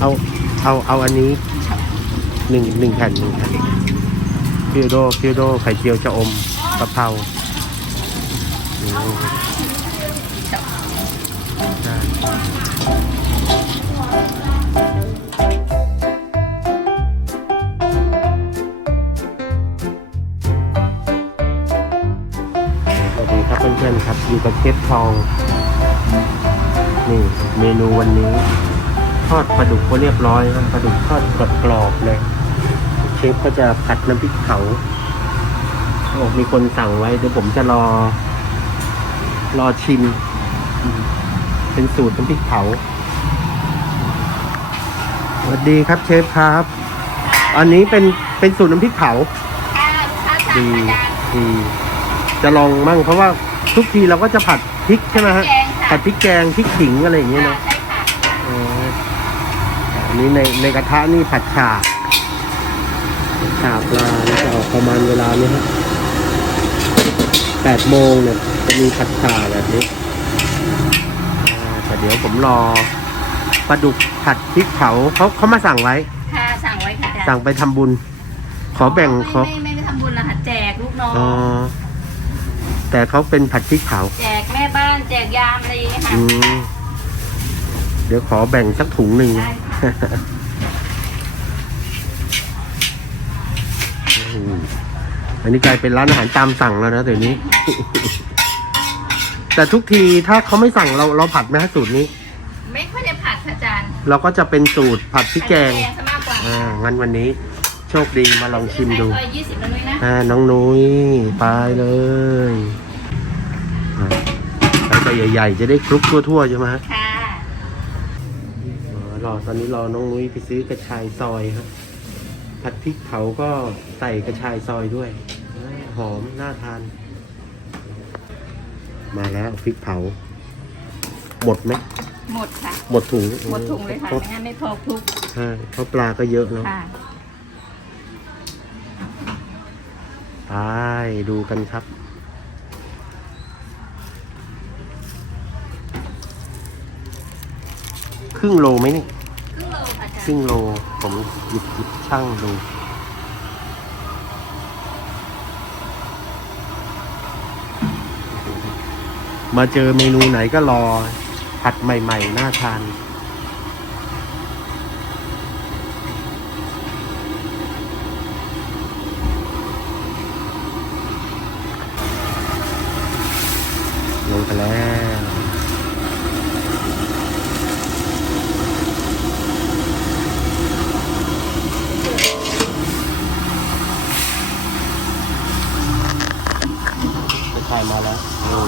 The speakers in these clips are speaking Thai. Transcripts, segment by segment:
เอาเอาเอาอันนี้หนึ่งหนึ่งแผ่นหนึ่งแผ่นฟิวโดฟิวโดไข่เจียวจะอมกะเพราอืมได้สวัสดีครับเพื่อนๆครับอยู่กับเชฟทอง นี่เมนูวันนี้ ทอดปลาดุกก็เรียบร้อยครับปลาดุกทอดกรอบๆเลย เชฟก็จะผัดน้ำพริกเผาเขาบอกมีคนสั่งไว้เดี๋ยวผมจะรอ รอชิมอืมเป็นสูตรน้ำพริกเผาสวัสดีครับเชฟครับ อันนี้เป็นเป็นสูตรน้ำพริกเผาค่ะลูกค้าสั่งดีอาจารย์ดีจะลองมั่งเพราะว่าทุกทีเราก็จะผัดพริกใช่ไหมฮะแกงค่ะผัดพริกแกงพริกขิงอะไรอย่างเงี้ยค่ะเนาะใช่ค่ะ อ๋ออันนี้ในในกระทะนี่ผัดฉาบฉาบปลาแล้วจะออกประมาณเวลานี้ฮะแปดโมงเนี่ยจะมีผัดฉาบแบบนี้อ่าแต่เดี๋ยวผมรอปลาดุกผัดพริกเผาเขาเขามาสั่งไว้ ค่ะสั่งไว้ค่ะอาจารย์สั่งไปทำบุญ ขอแบ่งเขาไม่ไม่ไม่ได้ทำบุญละค่ะแจกลูกน้องอ๋อแต่เขาเป็นผัดพริกเผา แจกแม่บ้านแจกยามอะไรอย่างเงี้ยค่ะอืมเดี๋ยวขอแบ่งสักถุงหนึ่งได้ค่ะ อืมอันนี้กลายเป็นร้านอาหารตามสั่งแล้วนะเดี๋ยวนี้ แต่ทุกทีถ้าเขาไม่สั่งเราเราผัดไหมฮะสูตรนี้ ไม่ค่อยได้ผัดค่ะอาจารย์เราก็จะเป็นสูตรผัดพริกแกงผัดซะมากกว่าอ่างั้นวันนี้โชคดีมาลองชิมดู ใส่ซอยยี่สิบแล้วนุ้ยนะ อ่าน้องนุ้ยไปเลยอ่าใส่ตัวใหญ่ ๆ จะได้คลุกทั่ว ๆ ใช่ไหมฮะ ค่ะ อ๋อรอตอนนี้รอน้องนุ้ยไปซื้อกระชายซอยครับผัดพริกเผาก็ใส่กระชายซอยด้วยอ่าหอมน่าทาน มาแล้วพริกเผา หมดไหมหมดค่ะ หมดถุงหมดถุงเลยค่ะเพราะไม่งั้นไม่พอคลุกใช่เพราะปลาก็เยอะเนาะค่ะไปดูกันครับครึ่งโลไหมนี่ รึ่งโล ผมหยิบหยิบช่างดูมาเจอเมนูไหนก็รอผัดใหม่ ๆ น่าทาน ลงไปแล้ว กระชายมาแล้วนี่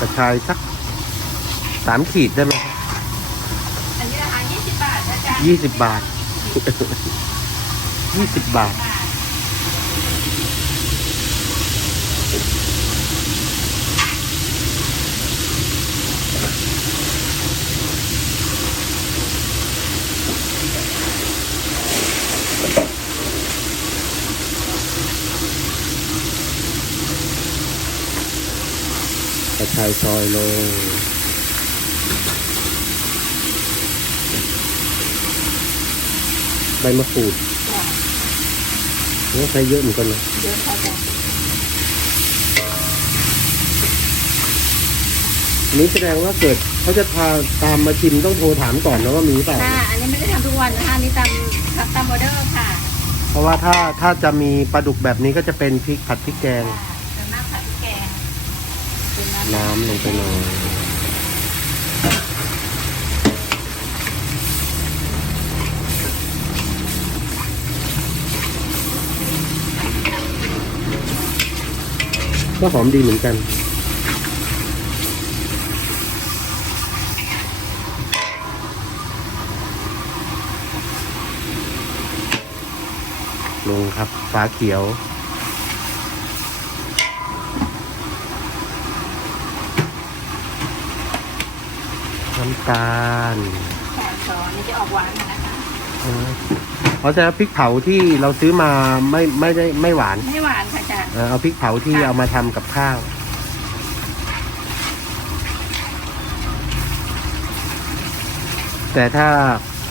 กระ ชายสักสามขีดได้ไหมอันนี้ราคายี่สิบบาทนะอาจารย์ยี่สิบบาท ยี่สิบบาท ชายซอยลงใบมะกรูดค่ะนี่ใช้เยอะเหมือนกันนะเยอะค่ะอาจารย์อันนี้แสดงว่าเกิดเขาจะพาตามมาชิมต้องโทรถามก่อนนะว่ามีเปล่าค่ะอันนี้ไม่ได้ทำทุกวันนะคะอันนี้ตามรับตามออเดอร์ค่ะ เพราะว่าถ้าถ้าจะมีปลาดุกแบบนี้ก็จะเป็นพริกผัดพริกแกงส่วนมากผัดพริกแกงเป็ นน้ำน้ำลงไปหน่อยก็หอมดีเหมือนกันลงครับฟ้าเขียว ตาลแขนซอสนี่จะออกหวานหน่อยนะคะเออเพราะฉะนั้นพริกเผาที่เราซื้อมาไม่ไม่ได้ไม่หวานไม่หวานค่ะอาจารย์ เออเอาพริกเผาที่ค่ะ เอามาทำกับข้าว แต่ถ้า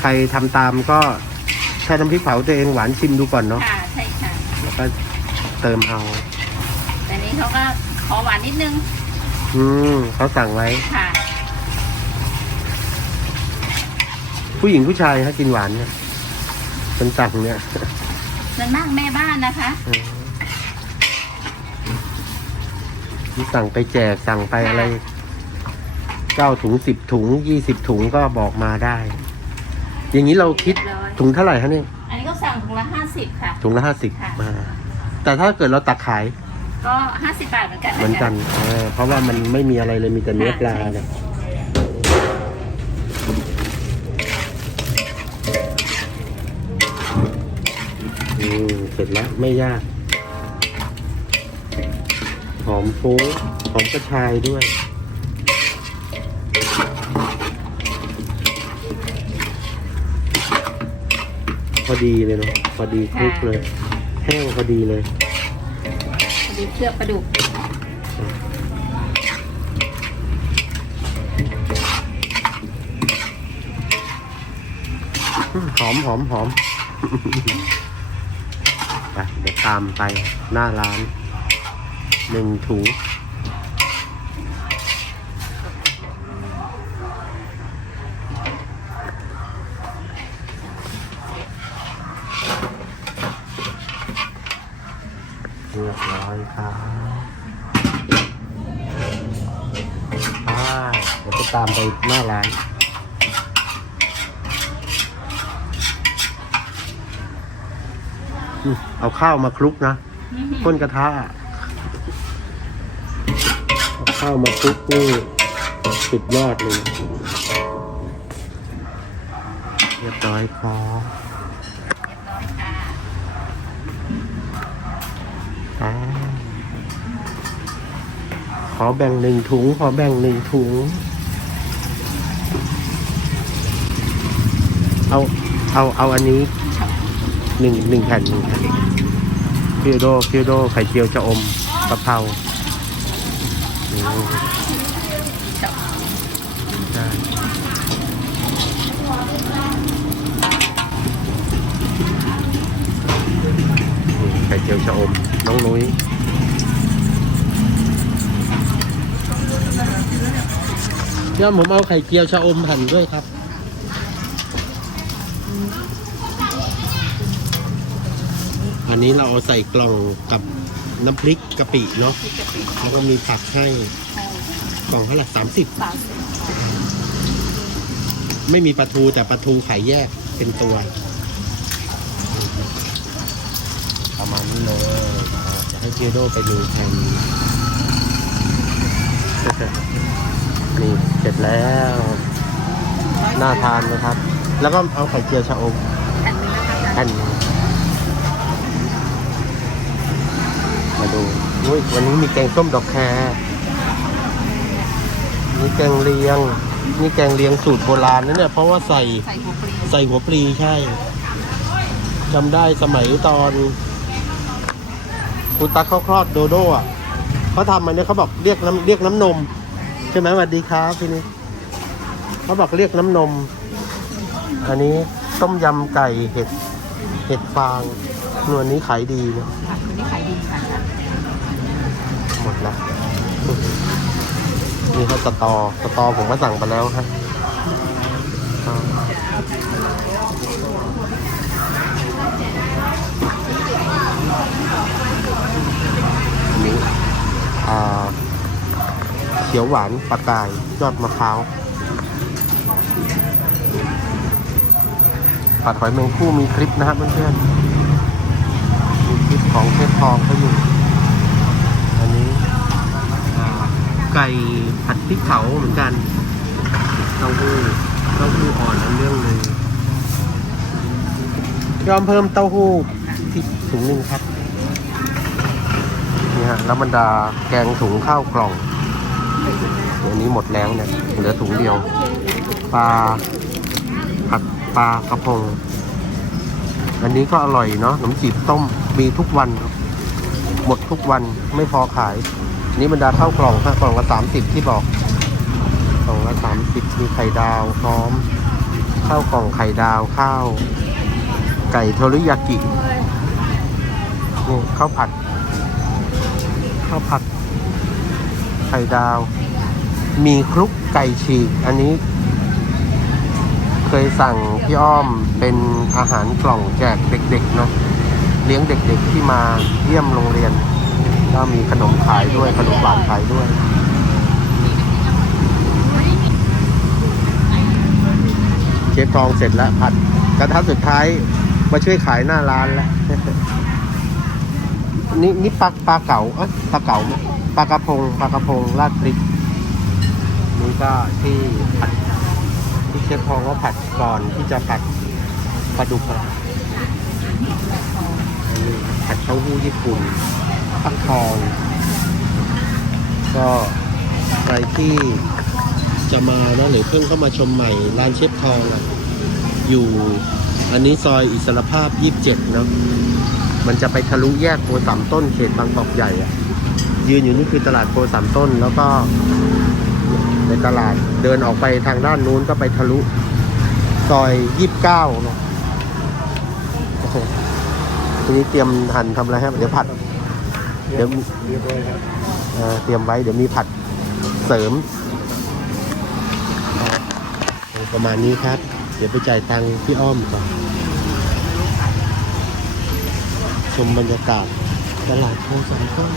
ใครทำตามก็ถ้าน้ำพริกเผาตัวเองหวานชิมดูก่อนเนาะค่ะ ใช่ค่ะ แล้วก็เติมเอา แต่นี้เขาก็ขอหวานนิดนึง อืมเขาสั่งไว้ ค่ะ ผู้หญิงผู้ชายฮะกินหวานเนี่ยคนสั่งเนี่ยส่วนมากแม่บ้านนะคะอืมที่สั่งไปแจกสั่งไปอะไรเก้าถุงสิบถุงยี่สิบถุงก็บอกมาได้ อย่างนี้เราคิดเรียบร้อยถุงเท่าไหร่ฮะเนี่ยอันนี้ก็สั่งถุงละห้าสิบค่ะ ถุงละห้าสิบค่ะมาแต่ถ้าเกิดเราตักขาย ก็ห้าสิบบาทเหมือนกันเหมือนกันเออเพราะว่ามันไม่มีอะไรเลยมีแต่เนื้อปลาเนี่ย เสร็จแล้วไม่ยาก หอมฟูหอมกระชายด้วย พอดีเลยเนาะพอดีคลุกเลย แห้งพอดีเลยพอดีเคลือบปลาดุกอืมหอมหอมหอม ไปเดี๋ยวตามไปหน้าร้านหนึ่งถุงเรียบร้อยครับอ่าเดี๋ยวไปตามไปหน้าร้าน อืม เอาข้าวมาคลุกนะก้นกระทะอะเอาข้าวมาคลุกนี่สุดยอดเลย เรียบร้อยครับอ่าขอแบ่งหนึ่งถุง ขอแบ่งหนึ่งถุง เอา เอา เอาอันนี้ หนึ่งหนึ่งแผ่นหนึ่งแผ่นคิโดคิโดไข่เจียวจะอมกะเพราไข่เจียวจะอม น้องนุ้ยย่อมผมเอาไข่เจียวชะอมหั่นด้วยครับ อันนี้เราเอาใส่กล่องกับน้ำพริกกะปิเนาะพริกกะปิแล้วก็มีผักให้กล่องเท่าไหร่สามสิบสามสิบไม่มีปลาทูแต่ปลาทูขายแยกเป็นตัว ประมาณนี้เลยอ่าจะให้เจโดไปดูแทนนี่เสร็จแล้ว น่าทานนะครับ แล้วก็เอาไข่เจียวชะอมอันนี้นะคะอาจารย์อันนี้มา ดูอุ้ยวันนี้มีแกงส้มดอกแครนี่แกงเลียงนี่แกงเลียงสูตรโบราณนะเนี่ย เพราะว่าใส่ใส่หัวปลีใส่หัวปลีใช่จำได้สมัยตอนคุณตั๊กเขาคลอดโดโด้อะเขาทำมันเนี่ยเขาบอกเรียกน้ำเรียกน้ำนม ใช่ไหมสวัสดีครับพี่นี่เขาบอกเรียกน้ำนม อันนี้ต้มยำไก่เห็ดเห็ดฟางนวลนี้ขายดีเนอะค่ะอันนี้ขายดีค่ะอาจารย์ หมดล้วนี่เขาสตอสตอผมก็สั่งไปแล้วครับอันนี้อ่าเขียวหวานปลากายยอดมะพร้าวผัดหอยแมงคู่มีคลิปนะครับเพื่อนๆมีคลิปของเทพทองเขาอยู่ อันนี้อ่า ไก่ผัดพริกเผาเหมือนกันเต้าหู้เต้าหู้อ่อนอันเรื่องเลยยอมเพิ่มเต้าหู้ที่ถุงหนึ่งครับนี่ฮะแล้วบรรดาแกงถุงข้าวกล่องอันนี้หมดแล้วเนี่ยเหลือถุงเดียว ปลาผัดปลากระพง อันนี้ก็อร่อยเนาะขนมจีบต้มมีทุกวัน หมดทุกวันไม่พอขาย นนี้บรรดาข้าวกล่องฮะกล่องละสามสิบที่บอกกล่องละสามสิบมีไข่ดาวพร้อมข้าวกล่องไข่ดาวข้าว ไก่โทริยากินี่ข้าวผัดข้าวผัด ไข่ดาว มีคลุกไก่ฉีก อันนี้ เคยสั่งพี่อ้อมเป็นอาหารกล่องแจกเด็กๆเนาะเลี้ยงเด็กๆที่มาเยี่ยมโรงเรียน ก็มีขนมขายด้วยขนมหวานขายด้วยเชฟทองเสร็จแล้วผัดกระทะสุดท้ายมาช่วยขายหน้าร้านแล้วนี่นี่ปลาปลาเก๋าเอ้ยปลาเก๋าปลากระพงปลากระพงราดพริกนี่ก็ที่ผัดที่เชฟทองก็ผัดก่อนที่จะผัดปลาดุกนะผัดเต้าหู้ญี่ปุ่น ฟักทอง ก็ใครที่จะมานะหรือเพิ่งเข้ามาชมใหม่ร้านเชฟทองอะอยู่อันนี้ซอยอิสรภาพ 27เนาะมันจะไปทะลุแยกโพสามต้นเขตบางกอกใหญ่อะยืนอยู่นี่คือตลาดโพสามต้น แล้วก็ในตลาดเดินออกไปทางด้านนู้นก็ไปทะลุซอย 29เนาะโอ้โหทีนี้เตรียมหั่นทำอะไรครับเดี๋ยวผัด เดี๋ยวเรียบร้อยครับเอ่อเตรียมไว้เดี๋ยวมีผัดเสริม ประมาณนี้ครับ เดี๋ยวไปจ่ายตังค์พี่อ้อมก่อน ชมบรรยากาศตลาดโพสามต้น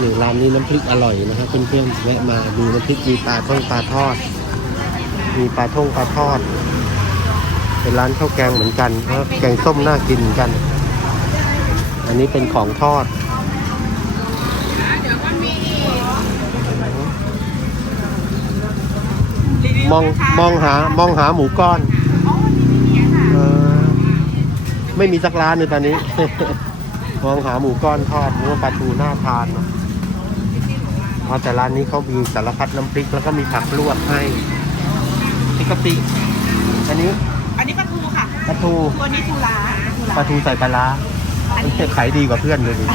นี่ร้านนี้น้ำพริกอร่อยนะครับเพื่อนๆแวะมาดูน้ำพริกมีปลาท่องปลาทอด มีปลาท่องปลาทอด เป็นร้านข้าวแกงเหมือนกันเพราะแกงส้มน่ากินเหมือนกัน อันนี้เป็นของทอด มองมองหามองหาหมูก้อนเออไม่มีสักร้านเลยตอนนี้ มองหาหมูก้อนทอดหรือว่าปลาทูน่าทานเนอะเพราะแต่ร้านนี้เขามีสารพัดน้ำพริกแล้วก็มีผักลวกให้พริกกะปิอันนี้ อันนี้ปลาทูค่ะปลาทูตัวนี้ทูลาทูปลาลาทูใส่ปลาร้าอันนี้ ขายดีกว่าเพื่อนเลยดิ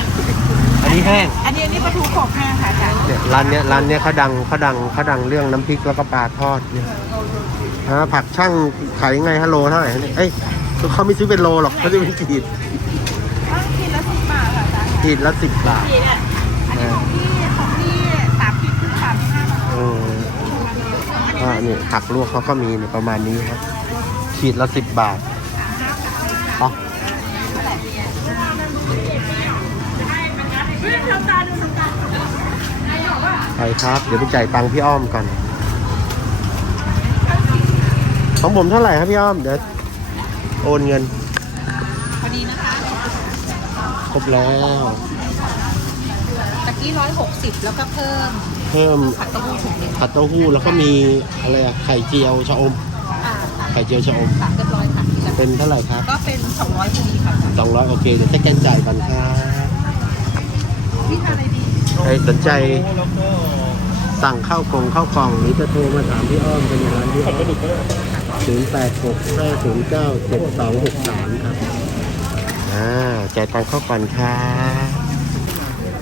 อันนี้แห้ง อันนี้อันนี้ปลาทูขอบแห้งค่ะอาจารย์เนี่ยร้านเนี้ยร้านเนี้ยเขาดังเขาดังเขาดังเรื่องน้ำพริกแล้วก็ปลาทอดเนี่ยฮะผักช่างขายยังไงฮัลโหลเท่าไหร่ฮะเนี่ยเอ้ยเขาไม่ซื้อเป็นโลหรอกเขาซื้อเป็นขีดตั้งขีดละสิบบาทค่ะอาจารย์ขีดละสิบบาทขีดเนี่ยอันนี้ของพี่ของพี่สามขีดคือสามห้าบาทเออก็นี่ผักลวกเขาก็มีเนี่ยประมาณนี้ครับขีดละสิบบาทไป ไปครับ เดี๋ยวไปจ่ายตังค์พี่อ้อมก่อนของผมเท่าไหร่ครับพี่อ้อม เดี๋ยวโอนเงิน พอดีนะคะครบแล้ว ตะกี้ร้อยหกสิบแล้วก็เพิ่ม เพิ่มผัดเต้าหู้ถุงเดียวผัดเต้าหู้แล้วก็มีอะไรอะไข่เจียวชะอม อ่าไข่เจียวชะอม สามเรียบร้อยค่ะเป็นเท่าไหร่ครับ ก็เป็นสองร้อยพอดีค่ะอาจารย์สองร้อยโอเค เดี๋ยวจะแกนจ่ายก่อนครับ พี่ทานอะไรดีใครสนใจสั่งข้าวกล่องข้าวกล่องหรือจะโทรมาถามพี่อ้อมเป็นร้านพี่อ้อมศูนย์แปดหกห้าศูนย์เก้าเจ็ดสองหกสามครับอ่าจ่ายตังค์เข้าก่อนครับ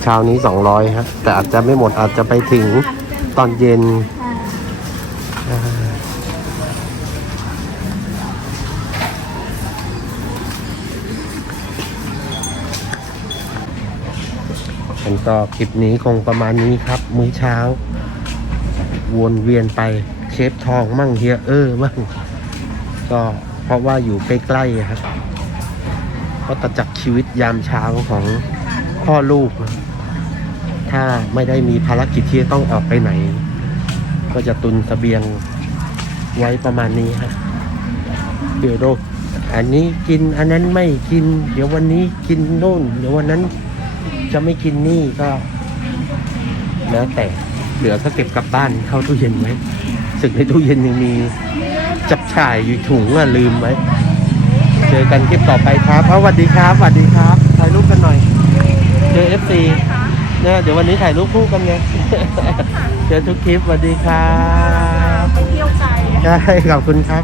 เช้านี้สองร้อยครับแต่อาจจะไม่หมดอาจจะไปถึงตอนเย็น ก็คลิปนี้คงประมาณนี้ครับ มื้อเช้า วนเวียนไปเชฟทองมั่งเฮียเออมั่งก็เพราะว่าอยู่ใกล้ๆครับก็ตัดจากชีวิตยามเช้าของพ่อลูก ถ้าไม่ได้มีภารกิจที่ต้องออกไปไหน ก็จะตุนสเสบียงไว้ประมาณนี้ฮะเดี๋ยวโรคอันนี้กินอันนั้นไม่กิน เดี๋ยววันนี้กินโน่น เดี๋ยววันนั้น จะไม่กินนี่ก็ แล้วแต่เหลือก็เก็บกลับบ้านเข้าตู้เย็นไว้สึกในตู้เย็นยังมี จับฉ่ายอยู่ถุงอะลืมไว้เจอกันคลิปต่อไปครับเอาสวัสดีครับสวัสดีครับถ่ายรูปกันหน่อย เจอ FC เนี่ยเดี๋ยววันนี้ถ่ายรูปคู่กันไงเจอทุกคลิปสวัสดีครับไปเที่ยวไกลใช่ขอบคุณครับ